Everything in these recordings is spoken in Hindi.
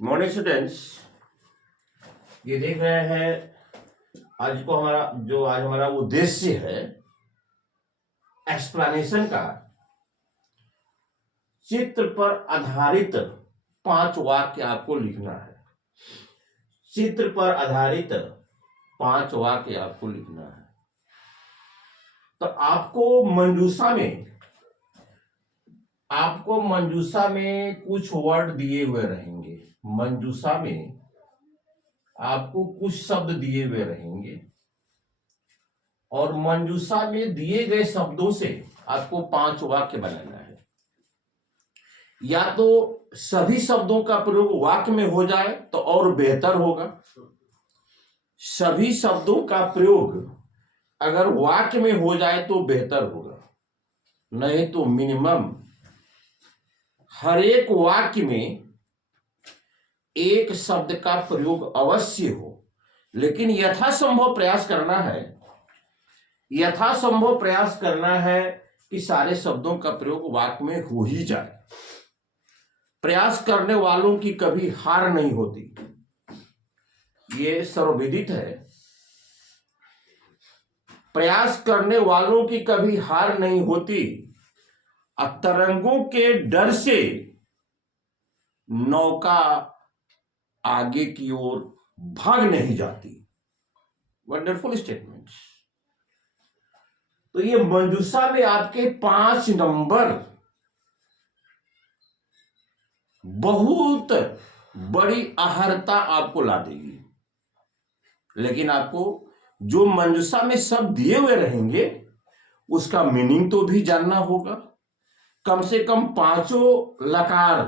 मॉर्निंग स्टूडेंट्स, ये देख रहे हैं आज हमारा उद्देश्य है एक्सप्लेनेशन का। चित्र पर आधारित 5 वाक्य आपको लिखना है। चित्र पर आधारित 5 वाक्य आपको लिखना है। तो आपको मंजूषा में कुछ वर्ड दिए हुए रहेंगे। मंजूषा में आपको कुछ शब्द दिए हुए रहेंगे और मंजूषा में दिए गए शब्दों से आपको 5 वाक्य बनाना है। या तो सभी शब्दों का प्रयोग वाक्य में हो जाए तो और बेहतर होगा। सभी शब्दों का प्रयोग अगर वाक्य में हो जाए तो बेहतर होगा, नहीं तो मिनिमम हर एक वाक्य में एक शब्द का प्रयोग अवश्य हो। लेकिन यथासंभव प्रयास करना है कि सारे शब्दों का प्रयोग वाक्य में हो ही जाए। प्रयास करने वालों की कभी हार नहीं होती, ये सर्वविदित है। प्रयास करने वालों की कभी हार नहीं होती। तरंगों के डर से नौका आगे की ओर भाग नहीं जाती। Wonderful statement. तो ये मंजूषा में आपके 5 नंबर बहुत बड़ी अहर्ता आपको ला देगी। लेकिन आपको जो मंजूषा में शब्द दिए हुए रहेंगे उसका मीनिंग तो भी जानना होगा। कम से कम 5 लकार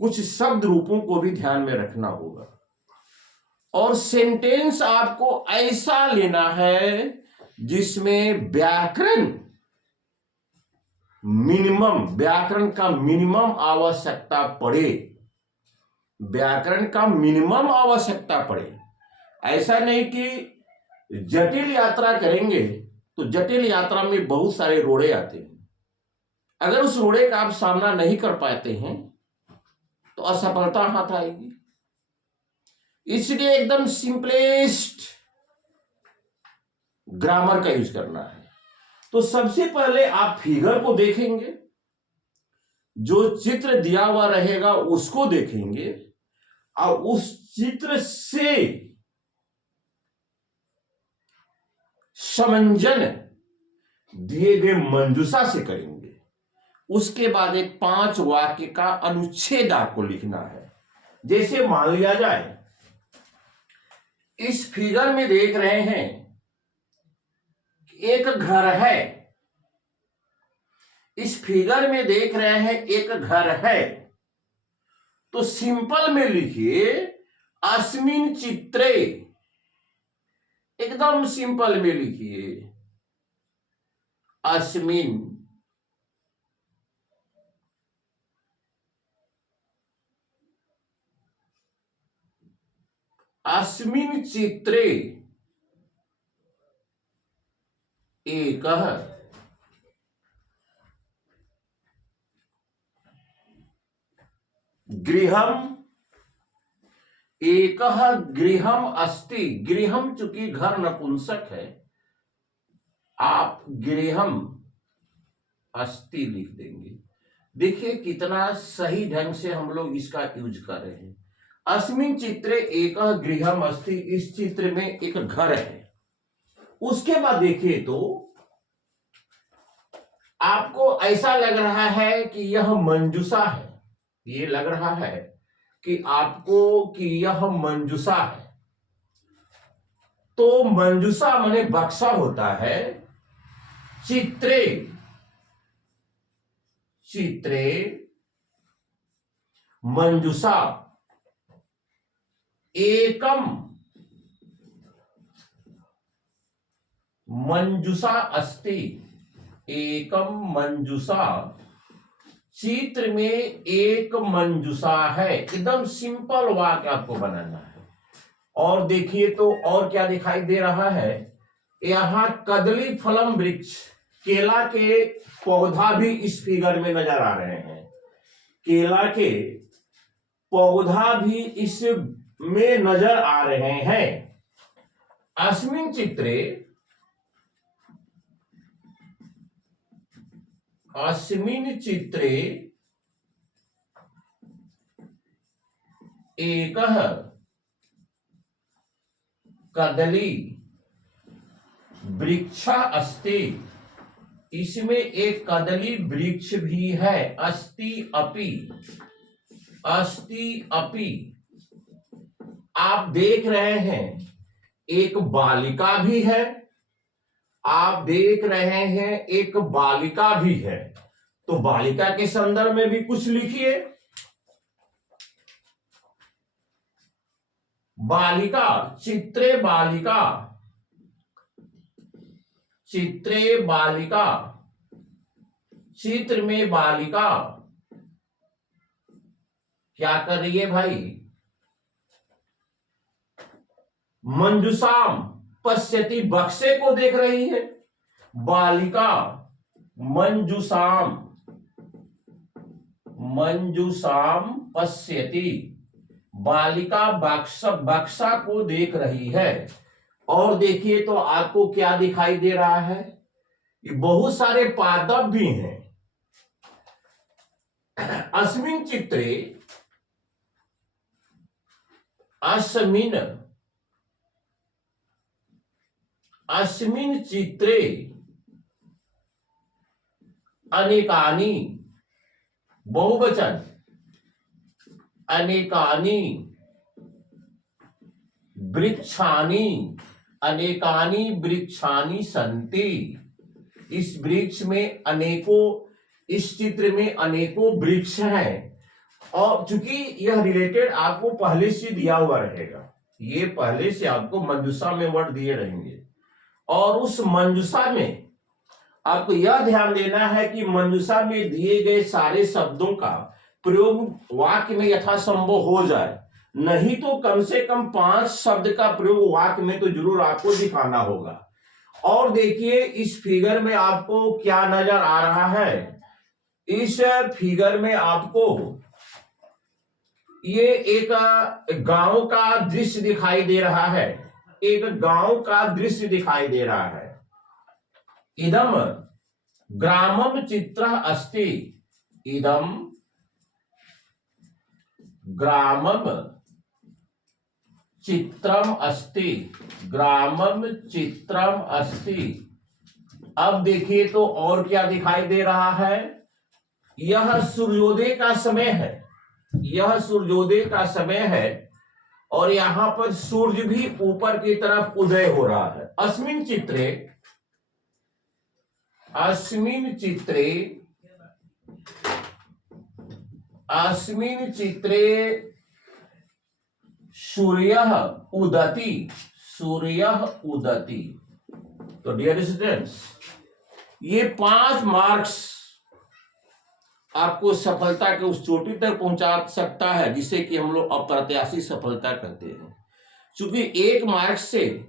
कुछ शब्द रूपों को भी ध्यान में रखना होगा। और सेंटेंस आपको ऐसा लेना है जिसमें व्याकरण का मिनिमम आवश्यकता पड़े। ऐसा नहीं कि जटिल यात्रा करेंगे तो जटिल यात्रा में बहुत सारे रोड़े आते हैं। अगर उस रोड़े का आप सामना नहीं कर पाते हैं तो असफलता हाथ आएगी। इसलिए एकदम सिंपलेस्ट ग्रामर का यूज करना है। तो सबसे पहले आप फिगर को देखेंगे, जो चित्र दिया हुआ रहेगा उसको देखेंगे और उस चित्र से समंजन दिए गए मंजूषा से करेंगे। उसके बाद एक 5 वाक्य का अनुच्छेद आपको लिखना है। जैसे मान लिया जाए इस फिगर में देख रहे हैं एक घर है। इस फिगर में देख रहे हैं एक घर है, तो सिंपल में लिखिए अस्मिन् चित्रे। एकदम सिंपल में लिखिए अस्मिन् चित्रे एकः गृहम् अस्ति। गृहम् चूंकि घर नपुंसक है, आप गृहम् अस्ति लिख देंगे। देखिए कितना सही ढंग से हम लोग इसका यूज कर रहे हैं। अस्मिन् चित्रे एकः गृहम् अस्ति। इस चित्र में एक घर है। उसके बाद देखिए तो आपको ऐसा लग रहा है कि यह मंजूषा है। ये लग रहा है कि आपको कि यह मंजूषा है। तो मंजूषा माने बक्सा होता है। चित्रे मंजूषा एकम मंजूषा अस्ति। एकम मंजूषा, चित्र में एक मंजूषा है। एकदम सिंपल वाक्य आपको बनाना है। और देखिए तो और क्या दिखाई दे रहा है, यहां कदली फलम वृक्ष, केला के पौधा भी इस फिगर में नजर आ रहे हैं। केला के पौधा भी इसमें नजर आ रहे हैं। अस्मिन् चित्रे एकः कदली वृक्षः अस्ति। इसमें एक कदली वृक्ष भी है। अस्ति अपि आप देख रहे हैं एक बालिका भी है। आप देख रहे हैं एक बालिका भी है। तो बालिका के संदर्भ में भी कुछ लिखिए। बालिका, चित्रे बालिका, चित्रे बालिका, चित्र में बालिका क्या कर रही है भाई? मंजुषाम पश्यति, बक्से को देख रही है। बालिका मंजुषाम पश्यति, बालिका बक्सा को देख रही है। और देखिए तो आपको क्या दिखाई दे रहा है? ये बहुत सारे पादप भी हैं। अस्मिन् चित्रे, अस्मिन् चित्रे अनेकानि, बहुवचन, अनेकानि वृक्षानि सन्ति। इस वृक्ष में अनेकों, इस चित्र में अनेकों वृक्ष हैं। और चूंकि यह रिलेटेड आपको पहले से दिया हुआ रहेगा, ये पहले से आपको मंजूषा में वर्ड दिए रहेंगे। और उस मंजूषा में आपको यह ध्यान देना है कि मंजूषा में दिए गए सारे शब्दों का प्रयोग वाक्य में यथासंभव हो जाए। नहीं तो कम से कम 5 शब्द का प्रयोग वाक्य में तो जरूर आपको दिखाना होगा। और देखिए इस फिगर में आपको क्या नजर आ रहा है? इस फिगर में आपको ये एक गांव का दृश्य दिखाई दे रहा है। एक गांव का दृश्य दिखाई दे रहा है। इदम ग्रामम चित्रः अस्ति। इदम ग्रामम चित्रम अस्ति। ग्रामम चित्रम अस्ति। अब देखिए तो और क्या दिखाई दे रहा है? यह सूर्योदय का समय है। यह सूर्योदय का समय है और यहां पर सूर्य भी ऊपर की तरफ उदय हो रहा है। अस्मिन् चित्रे सूर्यः उदति। तो डियर स्टूडेंट्स, ये 5 मार्क्स आपको सफलता के उस चोटी तक पहुंचा सकता है जिसे कि हम लोग अप्रत्याशित सफलता कहते हैं। क्योंकि 1 मार्क से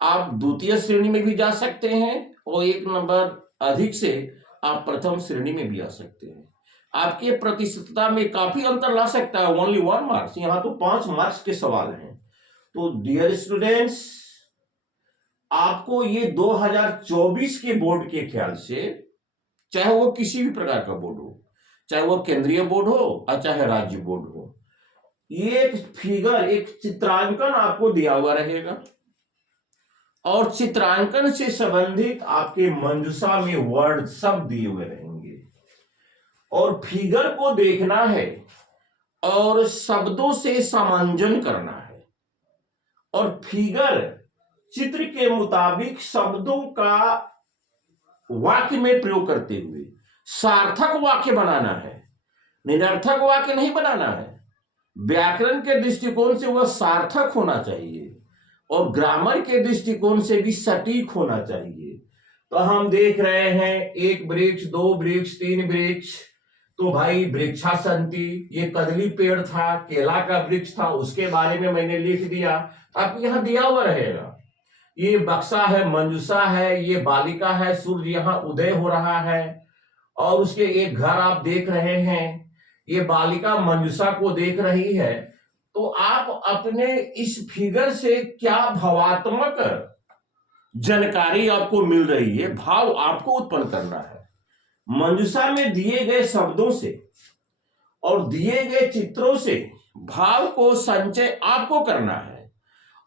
आप द्वितीय श्रेणी में भी जा सकते हैं और 1 नंबर अधिक से आप प्रथम श्रेणी में भी आ सकते हैं। आपके प्रतिशतता में काफी अंतर ला सकता है। ओनली 1 मार्क्स, यहां तो 5 मार्क्स के सवाल हैं। तो डियर स्टूडेंट्स, आपको ये 2024 के बोर्ड के ख्याल से, चाहे वो किसी भी प्रकार का बोर्ड हो, चाहे वो केंद्रीय बोर्ड हो और चाहे राज्य बोर्ड हो, ये एक फिगर, एक चित्रांकन आपको दिया हुआ रहेगा और चित्रांकन से संबंधित आपके मंजूषा में वर्ड सब दिए हुए रहेंगे और फिगर को देखना है और शब्दों से समांजन करना है और फिगर चित्र के मुताबिक शब्दों का वाक्य में प्रयोग करते हुए सार्थक वाक्य बनाना है, निरर्थक वाक्य नहीं बनाना है। व्याकरण के दृष्टिकोण से वह सार्थक होना चाहिए और ग्रामर के दृष्टिकोण से भी सटीक होना चाहिए। तो हम देख रहे हैं 1 वृक्ष, 2 वृक्ष, 3 वृक्ष। तो भाई वृक्षा संति, ये कदली पेड़ था, केला का वृक्ष था, उसके बारे में मैंने लिख दिया। आपको यहां दिया हुआ रहेगा। ये बक्सा है, मंजूषा है, ये बालिका है, सूर्य यहां उदय हो रहा है और उसके एक घर आप देख रहे हैं। ये बालिका मंजूषा को देख रही है, तो आप अपने इस फिगर से क्या भावात्मक जानकारी आपको मिल रही है, भाव आपको उत्पन्न करना है। मंजूषा में दिए गए शब्दों से और दिए गए चित्रों से भाव को संचय आपको करना है,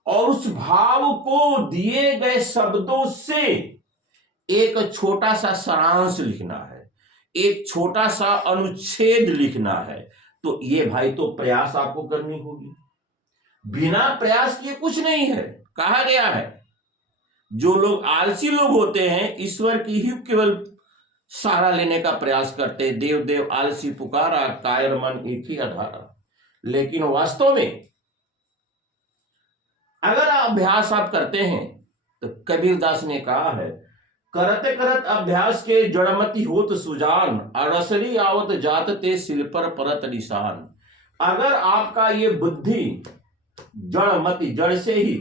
और उस भाव को दिए गए शब्दों से एक छोटा सा सारांश लिखना है, एक छोटा सा अनुच्छेद लिखना है। तो ये भाई तो प्रयास आपको करनी होगी, बिना प्रयास किए कुछ नहीं है। कहा गया है जो लोग आलसी लोग होते हैं ईश्वर की ही केवल सहारा लेने का प्रयास करते, देव देव आलसी पुकारा, कायर मन एक ही आधारा। लेकिन वास्तव में अगर अभ्यास आप करते हैं तो कबीरदास ने कहा है, करत करत अभ्यास के जड़मति होत सुजान, अरसरी आवत जात ते सिल पर परत निशान। अगर आपका ये बुद्धि जड़मति, जड़ से ही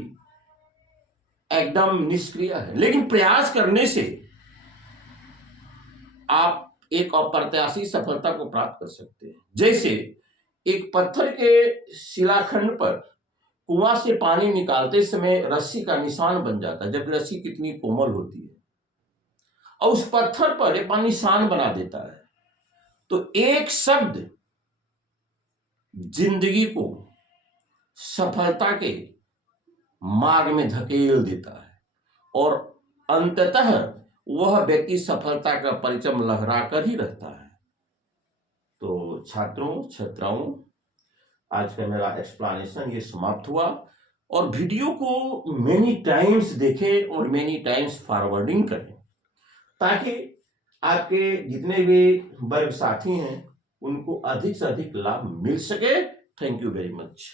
एकदम निष्क्रिय है, लेकिन प्रयास करने से आप एक अप्रत्याशित सफलता को प्राप्त कर सकते हैं। जैसे एक पत्थर के शिलाखंड पर कुआं से पानी निकालते समय रस्सी का निशान बन जाता है, जबकि रस्सी कितनी कोमल होती है, और उस पत्थर पर एक निशान बना देता है। तो एक शब्द जिंदगी को सफलता के मार्ग में धकेल देता है, और अंततः वह व्यक्ति सफलता का परचम लहराकर ही रहता है। तो छात्रों छात्राओं, आज का मेरा एक्सप्लेनेशन ये समाप्त हुआ, और वीडियो को मेनी टाइम्स देखें और मेनी टाइम्स फॉरवर्डिंग करें, ताकि आपके जितने भी वर्ग साथी हैं उनको अधिक से अधिक लाभ मिल सके। Thank you very much.